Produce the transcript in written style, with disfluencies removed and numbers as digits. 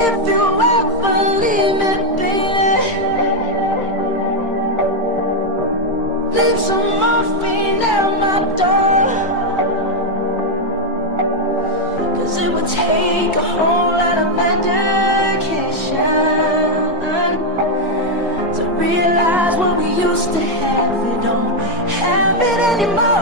If you ever leave me, baby, leave some morphine at my door. 'Cause it would take a whole lot of medication to realize what we used to have. We don't have it anymore.